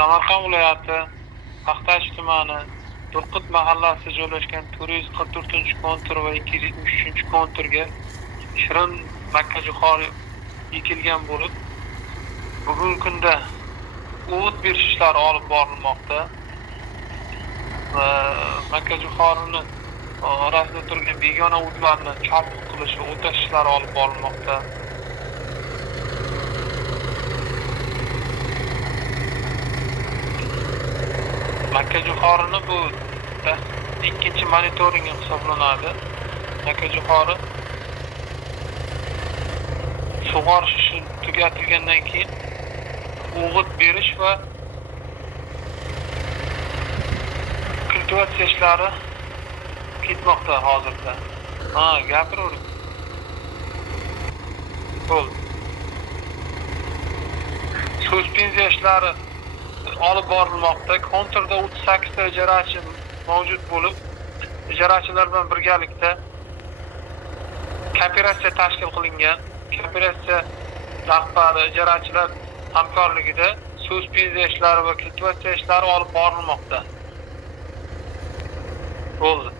Samarqand viloyati Paxtash tumani Durqut mahallasida joylashgan 444-kontur va 273-konturga shirin makkajo'xori ekilgan bo'lib, bugungi kunda o't berish ishlari olib borilmoqda va makkajo'xorini orasida turgan begona o'tlarni chopib qilish va o'tash ishlari olib borilmoqda. Makkajo'xorini bu ikkinchi monitoring hisoblanadi. Makkajo'xori sug'orish ishi tugatilgandan keyin o'g'it berish va kultivatsiya ishlari ketmoqda hozirda. Gapiravering. Bo'ldi. Suspenziya ishlari olib borilmoqda. Konturda 38 ta ijarachi mavjud bo'lib, ijarachilar bilan birgalikda kooperatsiya tashkil qilingan. Kooperatsiya rahbari ijarachilar hamkorligida suspenziya ishlari va kultivatsiya ishlari olib borilmoqda. Bo'ldi.